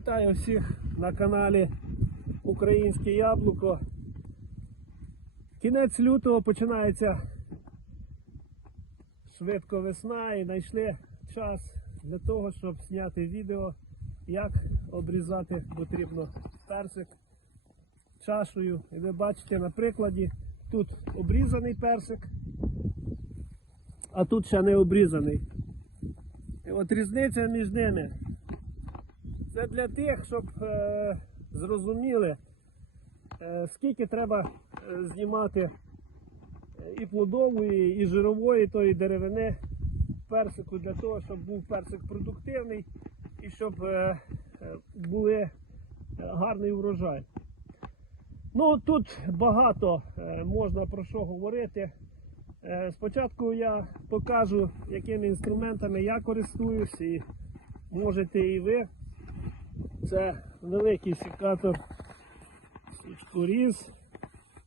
Вітаю всіх на каналі Українське Яблуко. Кінець лютого починається швидко весна і знайшли час для того, щоб зняти відео, як обрізати потрібно персик чашею. І ви бачите на прикладі, тут обрізаний персик, а тут ще не обрізаний. І от різниця між ними. Це для тих, щоб е, зрозуміли, е, скільки треба е, знімати і плодової, і жирової тої деревини персику для того, щоб був персик продуктивний і щоб е, були гарний урожай. Ну тут багато можна про що говорити. Спочатку я покажу, якими інструментами я користуюсь, і можете і ви. Це великий секатор сучкоріз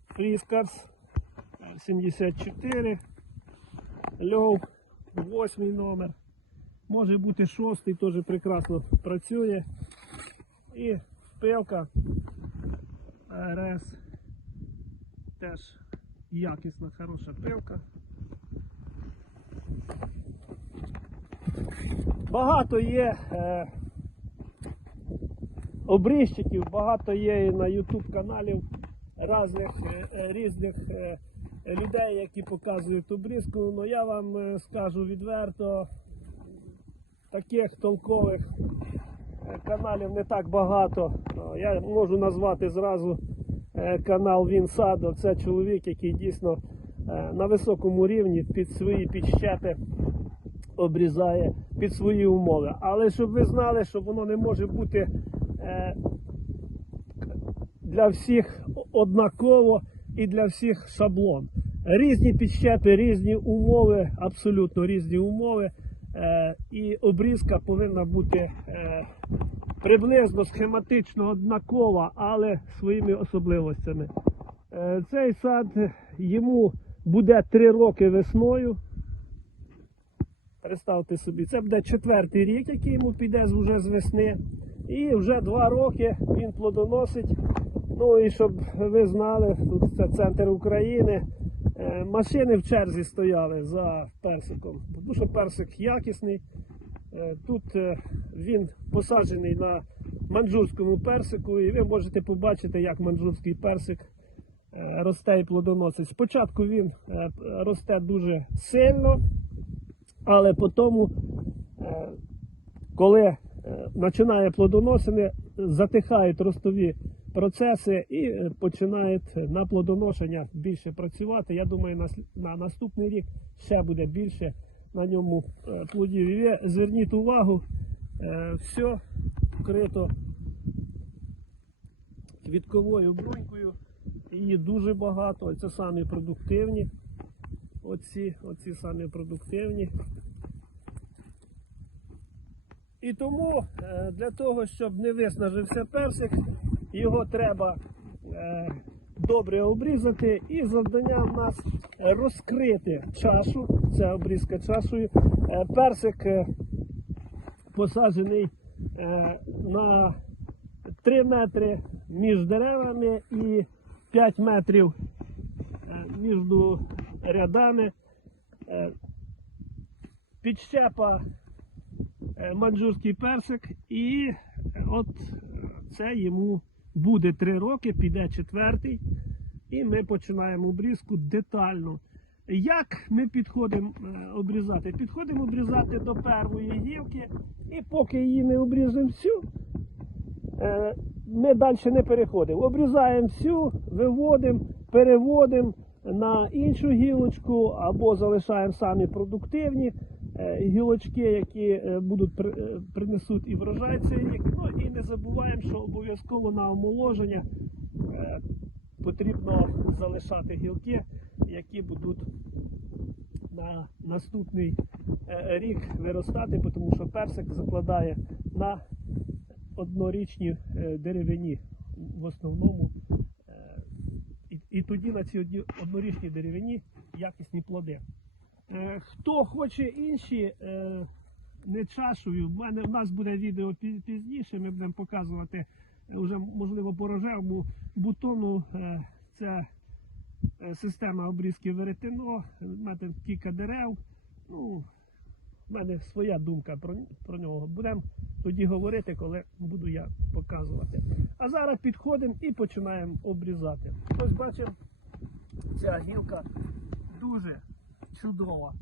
Фріскарс 74 Льов 8 номер. Може бути шостий, теж прекрасно працює. І пилка РС. Теж якісна, хороша пилка. Багато є е, обрізчиків, багато є на YouTube каналів різних, е, е, різних е, людей, які показують обрізку. Ну я вам скажу відверто, таких толкових каналів не так багато. Я можу назвати зразу канал Вінсадо. Це чоловік, який дійсно на високому рівні під свої підщепи обрізає під свої умови. Але щоб ви знали, що воно не може бути для всіх однаково і для всіх шаблон. Різні підщепи, різні умови, абсолютно різні умови. Е, і обрізка повинна бути е, приблизно схематично однакова, але своїми особливостями. Е, цей сад йому буде 3 роки весною. Представте собі, це буде четвертий рік, який йому піде вже з весни. І вже два роки він плодоносить. Ну і щоб ви знали, тут це центр України. е, Машини в черзі стояли за персиком, тому що персик якісний. Е, Тут е, він посаджений на манджурському персику, і ви можете побачити, як манджурський персик росте і плодоносить. Спочатку він росте дуже сильно, але потім, е, коли починає плодоносини, затихають ростові процеси і е, починають на плодоношення більше працювати. Я думаю, на, наступний рік ще буде більше на ньому е, плодів. І зверніть увагу, е, все вкрито квітковою брунькою. Її дуже багато. Це самі продуктивні. Оці, оці самі продуктивні. І тому е, для того, щоб не виснажився персик, його треба е, добре обрізати. І завдання в нас розкрити чашу. Це обрізка чашою. Е, Персик посаджений на 3 метри між деревами і 5 метрів між рядами. Підщепа манджурський персик, і е, от це йому буде 3 роки, піде четвертий, і ми починаємо обрізку детально. Як ми підходимо е, обрізати? Підходимо обрізати до першої гілки, і поки її не обріжемо всю, е, ми далі не переходимо. Обрізаємо всю, виводимо, переводимо на іншу гілочку або залишаємо самі продуктивні е, гілочки, які е, будуть е, принесуть і врожай цей рік. Ну і не забуваємо, що обов'язково на омоложення е, потрібно залишати гілки, які будуть на наступний е, рік виростати, тому що персик закладає на однорічні е, деревині в основному. Е, і тоді на цій однорічній деревині якісні плоди. Е, Хто хоче інші е, не мене в нас буде відео пізніше. Ми будемо показувати е, вже можливо по рожевому бутону. Е, Це е, система обрізки веретено, мене кілька дерев. Ну, в мене своя думка про, про нього. Будемо тоді говорити, коли буду я показувати. А зараз підходимо і починаємо обрізати. Ось бачимо, ця гілка чудова.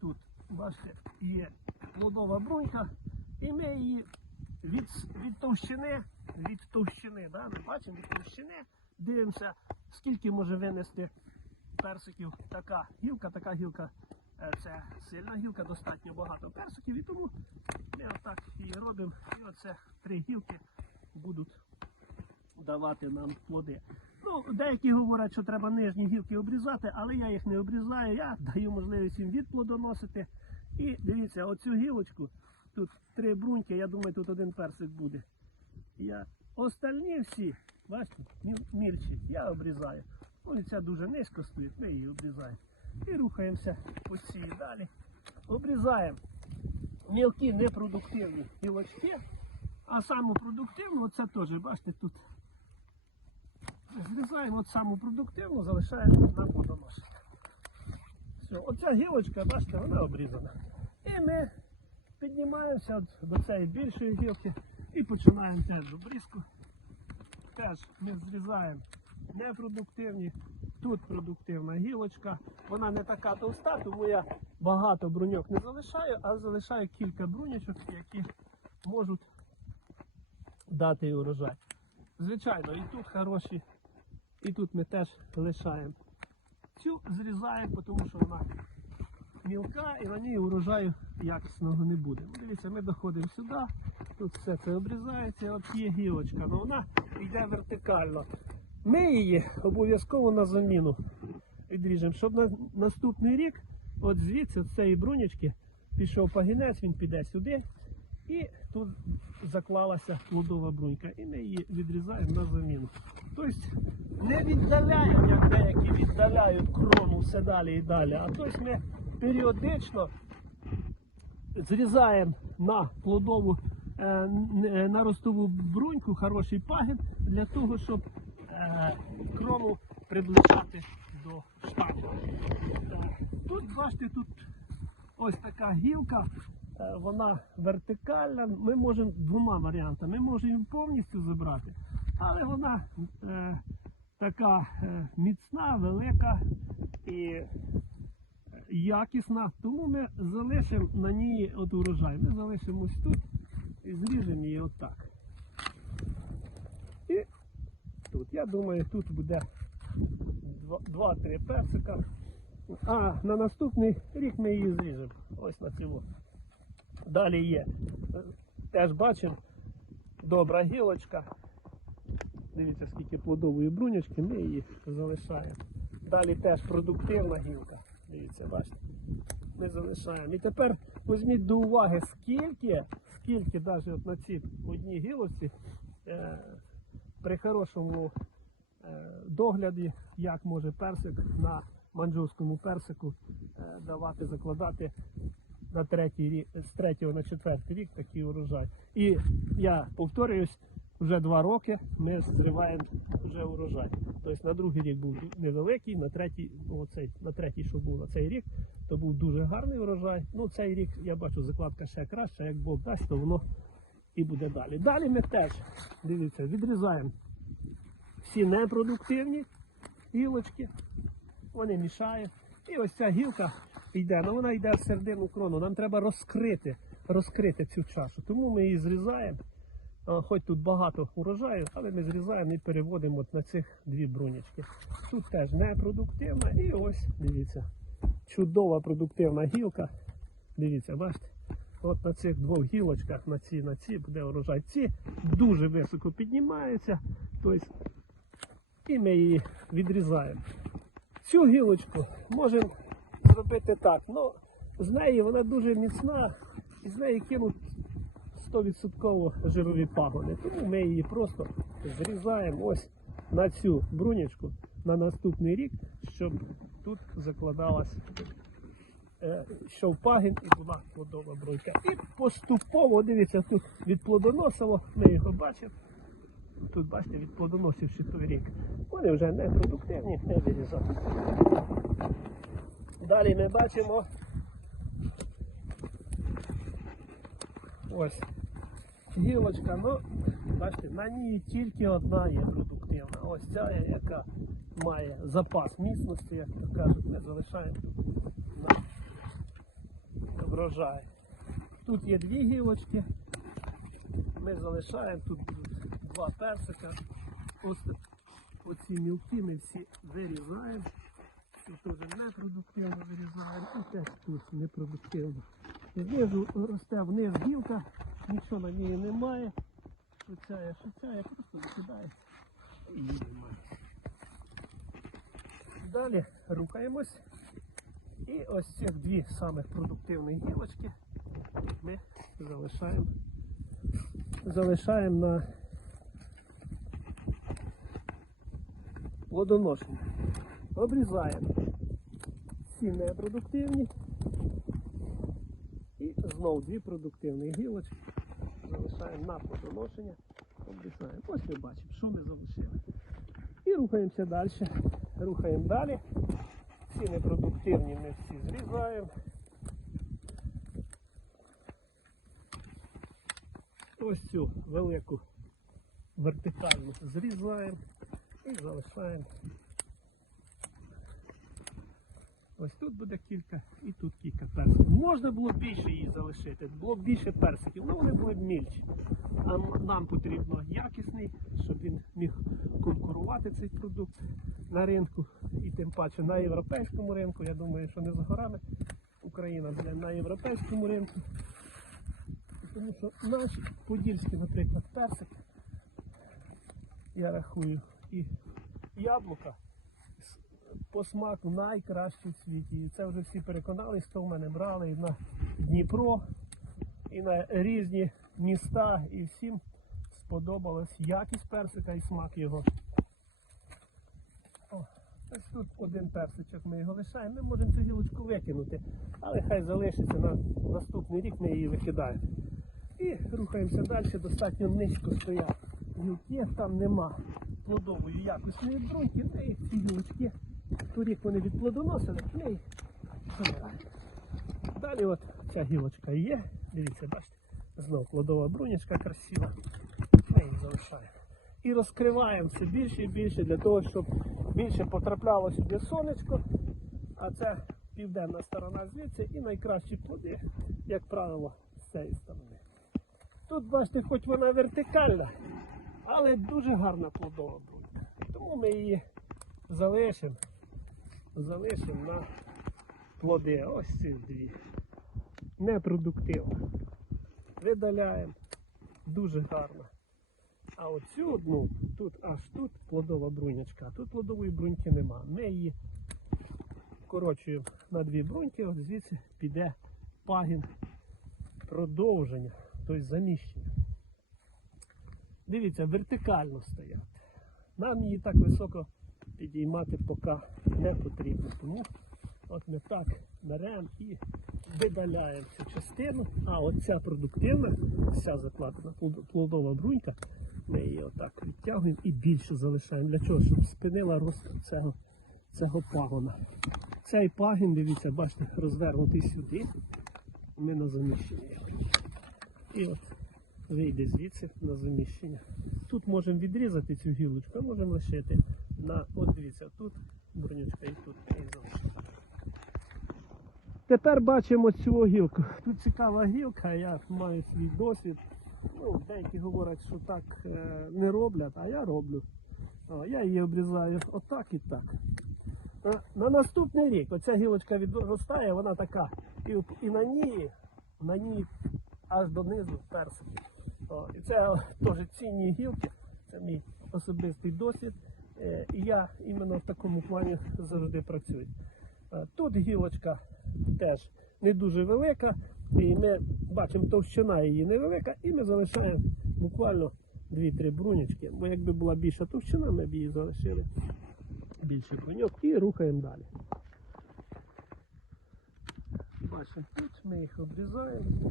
Тут, бачите, є плодова брунька, і ми її від, від товщини, від товщини, да? ми бачимо від товщини, дивимося, скільки може винести персиків така гілка, така гілка. е, Це сильна гілка, достатньо багато персиків, і тому ми отак і робимо. І оце три гілки будуть давати нам плоди. Ну, деякі говорять, що треба нижні гілки обрізати, але я їх не обрізаю, я даю можливість їм відплодоносити. І дивіться, оцю гілочку, тут три бруньки, я думаю, тут один персик буде. Я остальні всі, бачите, мі- мільчі, я обрізаю. Ну і ця дуже низько стоїть, ми її обрізаємо. І рухаємося по цій далі. Обрізаємо мілкі непродуктивні гілочки, а саму продуктивну, це теж, бачите, тут зрізаємо саму продуктивну, залишаємо на водоношення. Все, оця гілочка, бачите, вона обрізана. І ми піднімаємося до цієї більшої гілки і починаємо теж обрізку. Теж ми зрізаємо непродуктивні. Тут продуктивна гілочка. Вона не така товста, тому я багато бруньок не залишаю, а залишаю кілька бруньочок, які можуть дати урожай. Звичайно, і тут хороші, і тут ми теж лишаємо. Цю зрізаємо, тому що вона мілка і на ній урожаю якісного не буде. Ну, Дивіться, ми доходимо сюди, тут все це обрізається, от є гілочка, але вона йде вертикально. Ми її обов'язково на заміну відріжемо, щоб на наступний рік, от звідси, з цієї брунячки, пішов пагінець, він піде сюди. І тут заклалася плодова брунька. І ми її відрізаємо на заміну. Тобто не віддаляємо, як деякі віддаляють крону все далі і далі. А тобто ми періодично зрізаємо на плодову е, е, на ростову бруньку хороший пагін для того, щоб е, крону приближати до штату. Тут, бачите, тут ось така гілка, вона вертикальна. Ми можемо двома варіантами. Ми можемо її повністю забрати, але вона е, така е, міцна, велика і якісна. Тому ми залишимо на ній от урожай. Ми залишимо ось тут і зріжемо її отак. І тут, я думаю, тут буде 2-3 персика. А на наступний рік ми її зріжемо. Ось на цього. Далі є. Теж бачимо, добра гілочка. Дивіться, скільки плодової брунячки, ми її залишаємо. Далі теж продуктивна гілка. Дивіться, бачите. Ми залишаємо. І тепер візьміть до уваги, скільки, скільки навіть от на цій одній гілочці е, при хорошому е, догляді, як може персик на манджурському персику е, давати, закладати на третій рік, з третього на четвертий рік такий урожай. І я повторююсь, вже два роки ми зриваємо вже урожай. Тобто на другий рік був невеликий, на третій, оцей, на третій, що був на цей рік, то був дуже гарний урожай. Ну, цей рік я бачу, закладка ще краща, як Бог дасть, то воно і буде далі. Далі ми теж, дивіться, відрізаємо всі непродуктивні гілочки, вони мішають. І ось ця гілка йде, ну вона йде в середину крону. Нам треба розкрити, розкрити цю чашу. Тому ми її зрізаємо. Хоч тут багато урожаю, але ми зрізаємо і переводимо от на цих дві брунячки. Тут теж непродуктивна і ось, дивіться, чудова продуктивна гілка. Дивіться, бачите? От на цих двох гілочках, на ці, на ці буде урожай. Ці дуже високо піднімаються. Тобто, і ми її відрізаємо. Цю гілочку можемо зробити так. Ну, з неї вона дуже міцна, і з неї кинуть 100% жирові пагони. Тому ми її просто зрізаємо ось на цю брунячку на наступний рік, щоб тут закладалась е, йшов пагін і була плодова брунька. І поступово, дивіться, тут відплодоносило, ми його бачимо. Тут, бачите, відплодоносивши той рік. Вони вже не продуктивні, не вирізали. Далі ми бачимо. Ось гілочка, ну, бачите, на ній тільки одна є продуктивна. Ось ця, яка має запас міцності, як то кажуть, ми залишаємо на врожай. Тут є дві гілочки. Ми залишаємо, тут два персика. Ось оці мілки ми всі вирізаємо. Тут теж непродуктивно вирізаємо, і теж тут непродуктивно. Знизу росте вниз гілка, нічого на ній немає. Шуцяє, шуцяє, просто викидає. І її немає. Далі рухаємось. І ось цих дві самих продуктивних гілочки ми залишаємо. Залишаємо на плодоношення. Обрізаємо ці непродуктивні. І знову дві продуктивні гілочки. Залишаємо на плодоношення. Обрізаємо. Ось ми бачимо, що ми залишили. І рухаємося далі. Рухаємо далі. Ці непродуктивні ми всі зрізаємо. Ось цю велику вертикальну зрізаємо і залишаємо. Ось тут буде кілька і тут кілька персиків. Можна було більше її залишити, було б більше персиків, але вони були б мільші. А нам потрібно якісний, щоб він міг конкурувати цей продукт на ринку і тим паче на європейському ринку. Я думаю, що не за горами Україна буде на європейському ринку. Тому що наші подільські, наприклад, персик, я рахую, і яблука по смаку найкращі в світі. І це вже всі переконалися, хто в мене брали і на Дніпро, і на різні міста, і всім сподобалась якість персика і смак його. О, ось тут один персичок ми його лишаємо. Ми можемо цю гілочку викинути, але хай залишиться на наступний рік, ми її викидаємо. І рухаємося далі, достатньо низько стоять гілки, там нема плодової бруньки, ми їх ці гілочки, торік вони відплодоносили, їх забираємо. Далі от ця гілочка є, дивіться, бачите, знову плодова брунячка красива, ми її залишаємо. І розкриваємо все більше і більше для того, щоб більше потрапляло сюди сонечко, а це південна сторона звідси і найкращі плоди, як правило, з цієї сторони. Тут, бачите, хоч вона вертикальна, але дуже гарна плодова брунька. Тому ми її залишимо, залишимо на плоди. Ось ці дві. Непродуктивна. Видаляємо. Дуже гарна. А оцю одну, тут аж тут плодова брунячка, тут плодової бруньки нема. Ми її корочуємо на дві бруньки, от звідси піде пагін продовження, тобто заміщення. Дивіться, вертикально стоять. Нам її так високо підіймати поки не потрібно. Тому от ми так беремо і видаляємо цю частину, а оця продуктивна, вся закладена плодова брунька, ми її отак відтягуємо і більше залишаємо. Для чого? Щоб спинила рост цього, цього пагона. Цей пагін, дивіться, бачите, розвернутий сюди. Ми на заміщення. І от вийде звідси на заміщення. Тут можемо відрізати цю гілочку, а можемо лишити на, от дивіться, тут бронючка і тут і залишити. Тепер бачимо цю гілку. Тут цікава гілка, я маю свій досвід. Ну, деякі говорять, що так е, не роблять, а я роблю. О, я її обрізаю отак і так. На, на наступний рік оця гілочка відростає, вона така. І, і на ній, на ній аж донизу персик. О, і це теж цінні гілки, це мій особистий досвід. Е, І я іменно в такому плані завжди працюю. Е, Тут гілочка теж не дуже велика, і ми бачимо, товщина її невелика, і ми залишаємо буквально 2-3 брунячки. Бо якби була більша товщина, ми б її залишили більше бруньок і рухаємо далі. бачимо тут, ми їх обрізаємо.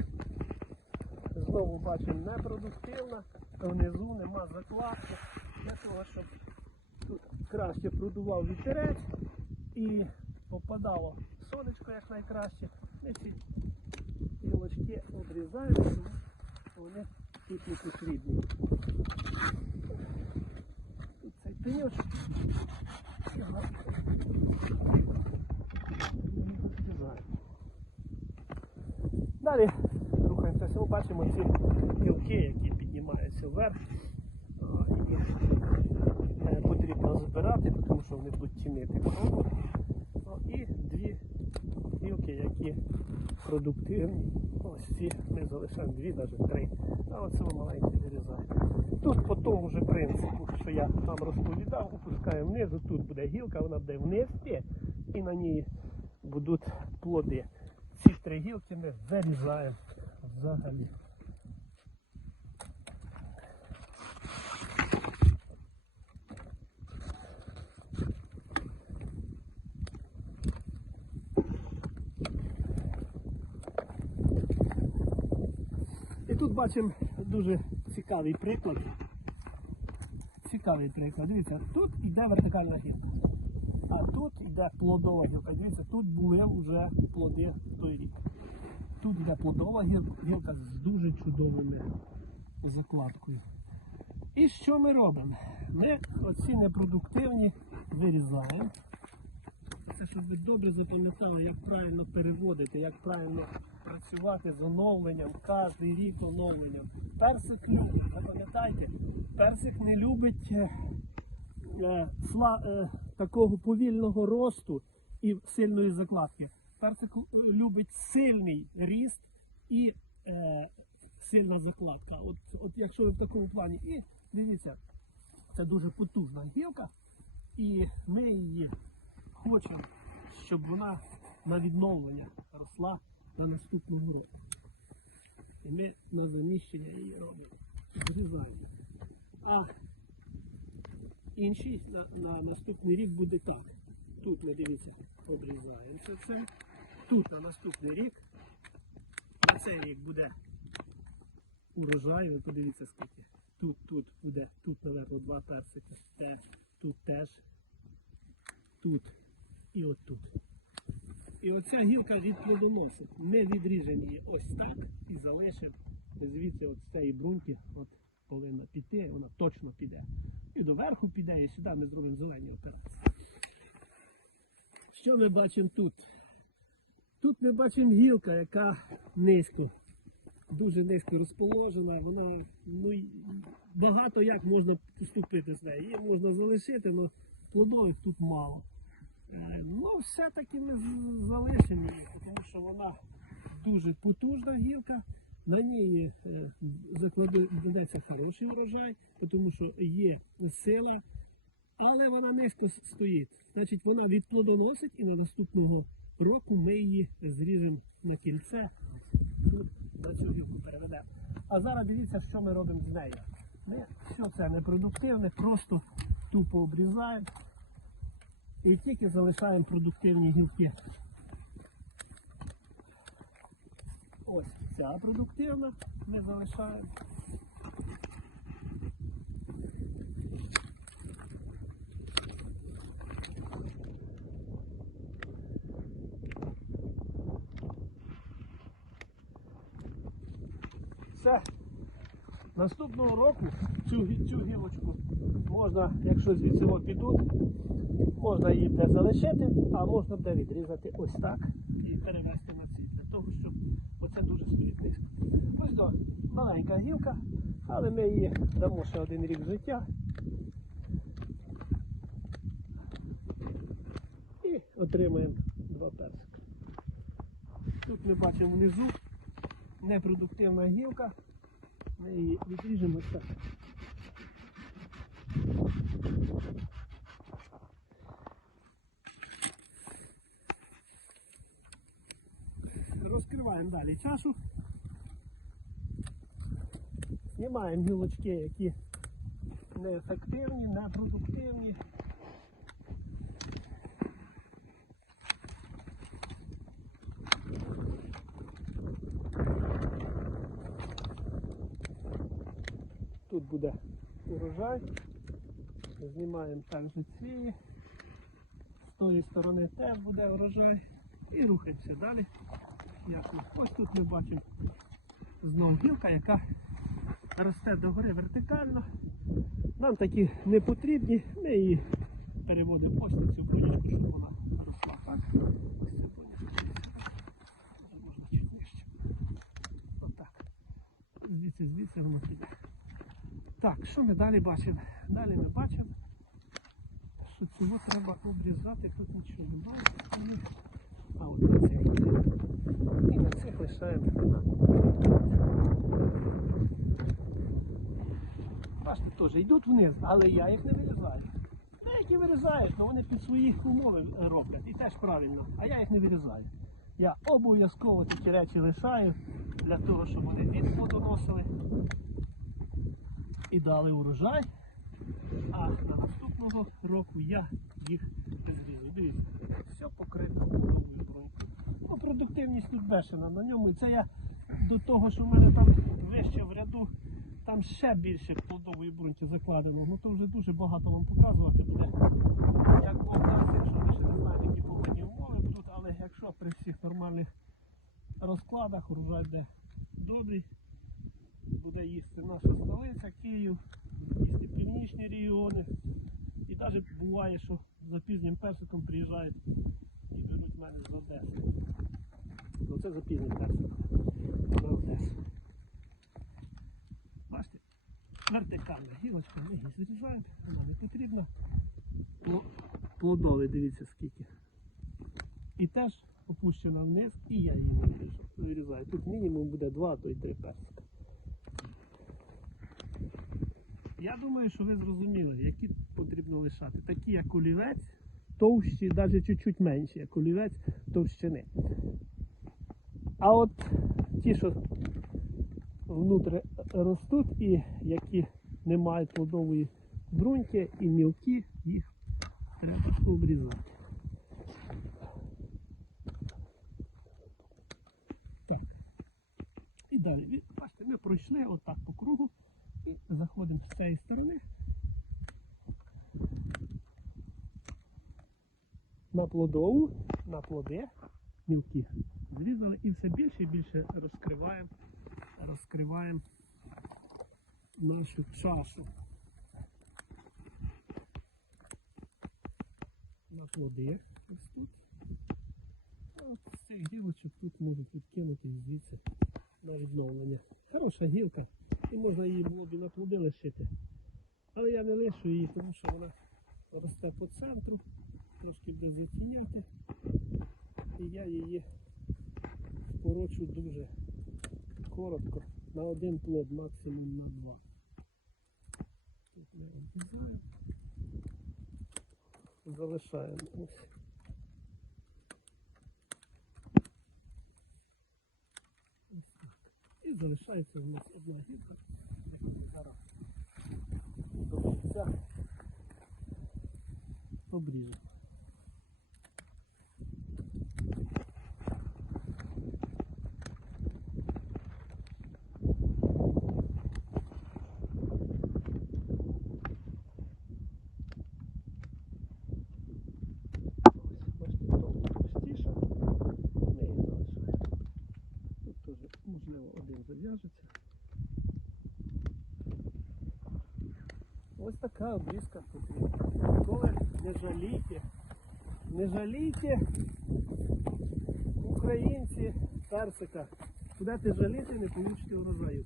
Знову бачимо непродуктивна, внизу нема закладки для того, щоб краще продував вітерець і попадало сонечко як найкраще. Ми ці гілочки обрізаємо, вони тут не потрібні. Тут цей пеньочок. Далі рухаємося. Бачимо ці гілки, які піднімаються вверх. А, Їх е, потрібно збирати, тому що вони будуть тінити крову. Ну, І дві гілки, які продуктивні. Ось ці ми залишаємо дві, навіть три. А оце маленькі вирізаємо. Тут по тому вже принципу, що я вам розповідав, опускаємо внизу, тут буде гілка, вона буде вниз і на ній будуть плоди. Ці три гілки ми вирізаємо взагалі. І тут бачимо дуже цікавий приклад. Цікавий приклад. Дивіться, тут йде вертикальна гілка. А тут йде плодова гілка. Дивіться, тут були вже плоди той рік. Тут йде плодова гіл- гілка з дуже чудовими закладкою. І що ми робимо? Ми оці непродуктивні вирізаємо. Це щоб ви добре запам'ятали, як правильно переводити, як правильно працювати з оновленням, кожен рік оновленням. Персик, любить, запам'ятайте, персик не любить е, е, сла, е, такого повільного росту і сильної закладки. Персик любить сильний ріст і е, сильна закладка. От, от якщо ви в такому плані, і дивіться, це дуже потужна гілка, і ми її хочемо, щоб вона на відновлення росла на наступному року. І ми на заміщення її робимо. Зрізаємо. А інший на, на наступний рік буде так. Тут ми дивіться, обрізаємо це все. Тут на наступний рік. На цей рік буде урожай, ви подивіться скільки. Тут, тут буде, тут, наверно, два персики, тут теж, тут і отут. І оця гілка від плодоносу. Ми відріжемо її ось так і залишимо звідси от з цієї бруньки от повинна піти, вона точно піде. І доверху піде, і сюди ми зробимо зелені операції. Що ми бачимо тут? Тут ми бачимо гілка, яка низько, дуже низько розположена. Вона ну, багато як можна поступити з нею. Її можна залишити, але плодових тут мало. Е, Ну, все-таки ми залишимо її, тому що вона дуже потужна гілка. На ній е, закладеться хороший урожай, тому що є сила, але вона низько стоїть. Значить, вона відплодоносить і на наступного року ми її зріжемо на кільце, на цю гілку переведемо. А зараз дивіться, що ми робимо з нею. Ми все це непродуктивне, просто тупо обрізаємо і тільки залишаємо продуктивні гілки. Ось ця продуктивна ми залишаємо. Все. Наступного року цю, цю гілочку можна, якщо звідси підуть, можна її буде залишити, а можна буде відрізати ось так і перевести на ці, для того, щоб оце дуже стоїть низько. Ось до маленька гілка, але ми її дамо ще один рік життя. І отримаємо два персика. Тут ми бачимо внизу непродуктивна гілка. Її відріжемо так. Розкриваємо далі чашу. Знімаємо гілочки, які неефективні, непродуктивні. Тут буде урожай. Знімаємо також цієї. З тої сторони теж буде урожай. І рухаємося далі. Ось тут ми бачимо знову гілка, яка росте догори вертикально. Нам такі не потрібні, ми її переводимо ось на цю брунічку, щоб вона росла так. Ось. Вже можна чуть нижче. Отак. Звідси, звідси воно піде. Так, що ми далі бачимо? Далі ми бачимо, що цього треба обрізати, тут нічого немає. А от на цих. І на цих лишаємо. Бачите, теж йдуть вниз, але я їх не вирізаю. Деякі вирізають, але вони під свої умови роблять. І теж правильно. А я їх не вирізаю. Я обов'язково такі речі лишаю для того, щоб вони від плодоносили і дали урожай. А на наступного року я їх зрізаю. Дивіться, все покрито плодовою брунькою. Ну, продуктивність тут бешена на ньому. Це я до того, що в мене там вище в ряду, там ще більше плодової бруньки закладено. Ну то вже дуже багато вам показувати буде. Як Бог якщо ми ще не знаємо, які погодні умови будуть, але якщо при всіх нормальних розкладах урожай буде добрий, буде їсти наша столиця, Київ, їсти північні регіони. І навіть буває, що за пізнім персиком приїжджають і беруть мене з Одеси. Ну це за пізнім персиком на Одесу. Бачите, вертикальна гілочка, ми її зрізаємо, вона не потрібна. Пло- Плодовий, дивіться скільки. І теж опущена вниз, і я її вирізаю. Тут мінімум буде 2, а то й 3 персика. Я думаю, що ви зрозуміли, які потрібно лишати. Такі, як олівець, товщі, навіть чуть-чуть менші, як олівець товщини. А от ті, що внутрі ростуть і які не мають плодової бруньки і мілкі, їх треба обрізати. Так. І далі. Бачите, ми пройшли отак по кругу і заходимо з цієї сторони. На плодову, на плоди мілкі. Зрізали і все більше і більше розкриваємо, розкриваємо нашу чашу. На плоди ось тут. От з цих гілочок тут можуть відкинути звідси на відновлення. Хороша гілка, і можна її було б і на плоди лишити. Але я не лишу її, тому що вона росте по центру, трошки буде зітіяти. І я її порочу дуже коротко, на один плод, максимум на два. Тут обрізаємо. Залишаємо. Ось І залишається в нас одна гілка. Зараз обріжемо. Ось, бачите, довго товстіша. Ми її залишаємо. Тут теж, можливо, один зав'яжеться. Ось така обрізка потрібна. Ніколи не жалійте. Не жалійте українці персика. Будете жаліти, не получите урожаю.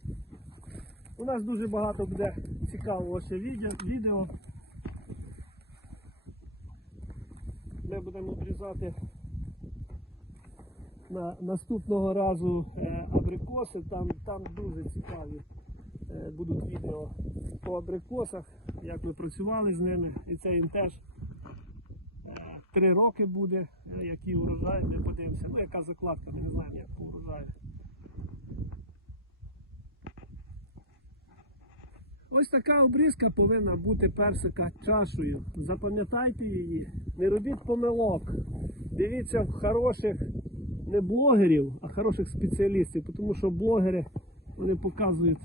У нас дуже багато буде цікавого ще відео. Ми будемо обрізати на наступного разу е, абрикоси. Там, там дуже цікаві будуть відео по абрикосах, як ми працювали з ними. І це їм теж е, три роки буде, е, який урожай, ми подивимося. Ну, яка закладка, не знаємо, як по урожаю. Ось така обрізка повинна бути персика чашею. Запам'ятайте її, не робіть помилок. Дивіться в хороших не блогерів, а хороших спеціалістів, тому що блогери вони показують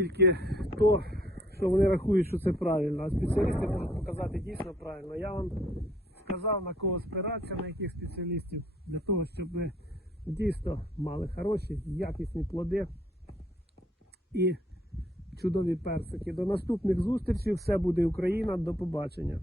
тільки то, що вони рахують, що це правильно, а спеціалісти можуть показати дійсно правильно. Я вам сказав на кого спиратися, на яких спеціалістів, для того, щоб ви дійсно мали хороші, якісні плоди і чудові персики. До наступних зустрічей. Все буде Україна. До побачення.